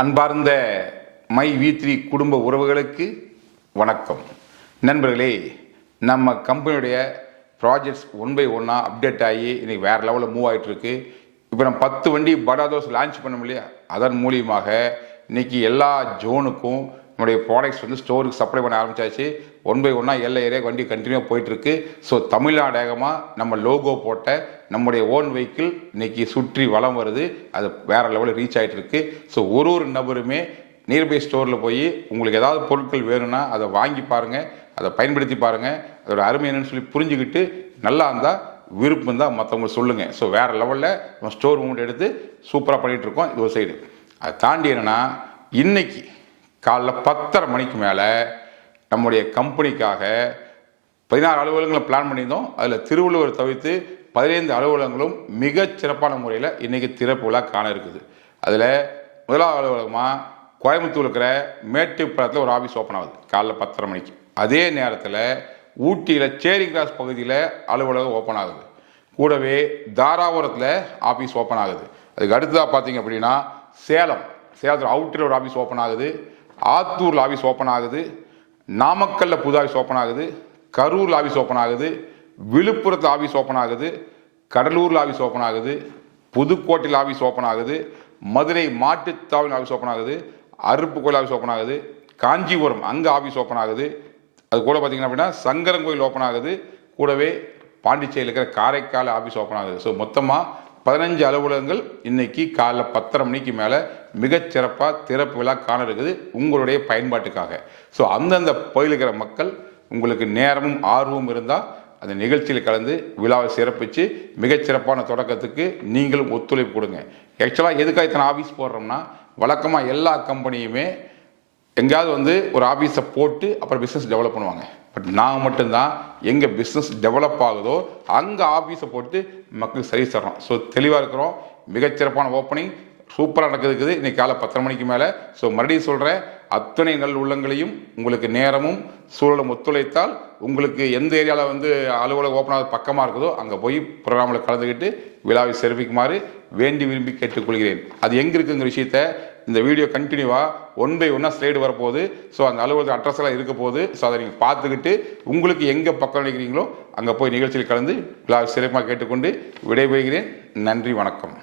அன்பார்ந்த மை வி3 குடும்ப உறவுகளுக்கு வணக்கம். நண்பர்களே, நம்ம கம்பெனியுடைய ப்ராஜெக்ட்ஸ் ஒன் பை ஒன்னாக அப்டேட் ஆகி இன்றைக்கி வேறு லெவலில் மூவ் ஆகிட்டு இருக்கு. இப்போ நம்ம 10 வண்டி படாதோஸ் லான்ச் பண்ணோம் இல்லையா, அதன் மூலியமாக இன்றைக்கி எல்லா ஜோனுக்கும் நம்முடைய ப்ராடக்ட்ஸ் ஸ்டோருக்கு சப்ளை பண்ண ஆரம்பிச்சாச்சு. ஒன் பை ஒன்னாக எல்லா ஏரியாவுக்கு வண்டி கண்டினியூவாக போயிட்டுருக்கு. ஸோ தமிழ்நாடகமாக நம்ம லோகோ போட்ட நம்முடைய ஓன் வெஹிக்கிள் இன்றைக்கி சுற்றி வளம் வருது. அது வேறு லெவலில் ரீச் ஆகிட்டு இருக்கு. ஸோ ஒரு நபருமே நியர்பை ஸ்டோரில் போய் உங்களுக்கு ஏதாவது பொருட்கள் வேணும்னா அதை வாங்கி பாருங்கள், அதை பயன்படுத்தி பாருங்கள். அதோட அருமை என்னன்னு சொல்லி புரிஞ்சுக்கிட்டு நல்லா இருந்தால் விருப்பம் தான் மற்றவங்களுக்கு சொல்லுங்கள். ஸோ வேறு லெவலில் நம்ம ஸ்டோர் மூமெண்ட் எடுத்து சூப்பராக பண்ணிகிட்ருக்கோம். இது ஒரு சைடு. அதை தாண்டி என்னென்னா, இன்னைக்கு காலைல 10:30 மணிக்கு மேலே நம்முடைய கம்பெனிக்காக 16 அலுவலகங்களை பிளான் பண்ணியிருந்தோம். அதில் திருவள்ளுவர் தவிர்த்து 15 அலுவலகங்களும் மிகச் சிறப்பான முறையில் இன்றைக்கி திறப்பு விழா காண இருக்குது. அதில் முதலாவது அலுவலகமாக கோயம்புத்தூர் இருக்கிற மேட்டுப்பாளையத்தில் ஒரு ஆஃபீஸ் ஓப்பன் ஆகுது காலைல 10:30 மணிக்கு. அதே நேரத்தில் ஊட்டியில் சேரிங் கிராஸ் பகுதியில் அலுவலகம் ஓப்பன் ஆகுது. கூடவே தாராபுரத்தில் ஆஃபீஸ் ஓப்பன் ஆகுது. அதுக்கு அடுத்ததாக பார்த்தீங்க அப்படின்னா சேலத்தில் அவுட்டரில் ஒரு ஆஃபீஸ் ஓப்பன் ஆகுது. ஆத்தூரில் ஆஃபீஸ் ஓப்பன் ஆகுது. நாமக்கல்லில் புது ஆஃபீஸ் ஓப்பன் ஆகுது. கரூரில் ஆஃபீஸ் ஓப்பன் ஆகுது. விழுப்புரத்தில் ஆஃபீஸ் ஓப்பன் ஆகுது. கடலூரில் ஆஃபீஸ் ஓப்பன் ஆகுது. புதுக்கோட்டையில் ஆஃபீஸ் ஓப்பன் ஆகுது. மதுரை மாட்டுத்தாவணியில் ஆஃபீஸ் ஓப்பன் ஆகுது. அருப்புக்கோயில் ஆஃபீஸ் ஓப்பன் ஆகுது. காஞ்சிபுரம் அங்கே ஆஃபீஸ் ஓப்பன் ஆகுது. அது கூட பார்த்தீங்கன்னா அப்படின்னா சங்கரங்கோயில் ஓப்பன் ஆகுது. கூடவே பாண்டிச்சேரியில் இருக்கிற காரைக்கால் ஆஃபீஸ் ஓப்பன் ஆகுது. ஸோ மொத்தமாக 15 அலுவலகங்கள் இன்னைக்கு காலைல 10:30 மணிக்கு மேலே மிகச்சிறப்பாக திறப்பு விழா காண இருக்குது உங்களுடைய பயன்பாட்டுக்காக. ஸோ அந்தந்த பகுதியில் இருக்கிற மக்கள் உங்களுக்கு நேரமும் ஆர்வமும் இருந்தால் அந்த நிகழ்ச்சியில் கலந்து விழாவை சிறப்பித்து மிகச்சிறப்பான தொடக்கத்துக்கு நீங்களும் ஒத்துழைப்பு கொடுங்க. ஆக்சுவலாக எதுக்காக இத்தனை ஆஃபீஸ் போடுறோம்னா, வழக்கமாக எல்லா கம்பெனியுமே எங்கேயாவது ஒரு ஆஃபீஸை போட்டு அப்புறம் பிஸ்னஸ் டெவலப் பண்ணுவாங்க. பட் நாங்கள் மட்டும்தான் எங்கே பிஸ்னஸ் டெவலப் ஆகுதோ அங்கே ஆஃபீஸை போட்டு மக்களுக்கு சர்வீஸ் தர்றோம். ஸோ தெளிவாக இருக்கிறோம். மிகச்சிறப்பான ஓப்பனிங் சூப்பராக நடக்குது இன்னைக்கு காலை 10:30 மணிக்கு மேலே. ஸோ மறுபடியும் சொல்கிறேன், அத்தனை நல் உள்ளங்களையும் உங்களுக்கு நேரமும் சூழலும் ஒத்துழைத்தால் உங்களுக்கு எந்த ஏரியாவில் அலுவலகம் ஓப்பன் ஆகுது பக்கமாக இருக்குதோ அங்கே போய் ப்ரோக்ராமில் கலந்துக்கிட்டு விழாவை சிறப்பிக்குமாறு வேண்டி விரும்பி கேட்டுக்கொள்கிறேன். அது எங்கே இருக்குங்கிற விஷயத்த இந்த வீடியோ கண்டினியூவாக ஒன் பை ஒன்னாக ஸ்லைடு வரப்போகுது. ஸோ அந்த அலுவலக அட்ரஸ் எல்லாம் இருக்க போகுது. ஸோ அதை நீங்கள் பார்த்துக்கிட்டு உங்களுக்கு எங்கே பக்கம் நினைக்கிறீங்களோ அங்கே போய் நிகழ்ச்சியில் கலந்து விழாவை சிறப்பாக கேட்டுக்கொண்டு விடைபெறுகிறேன். நன்றி, வணக்கம்.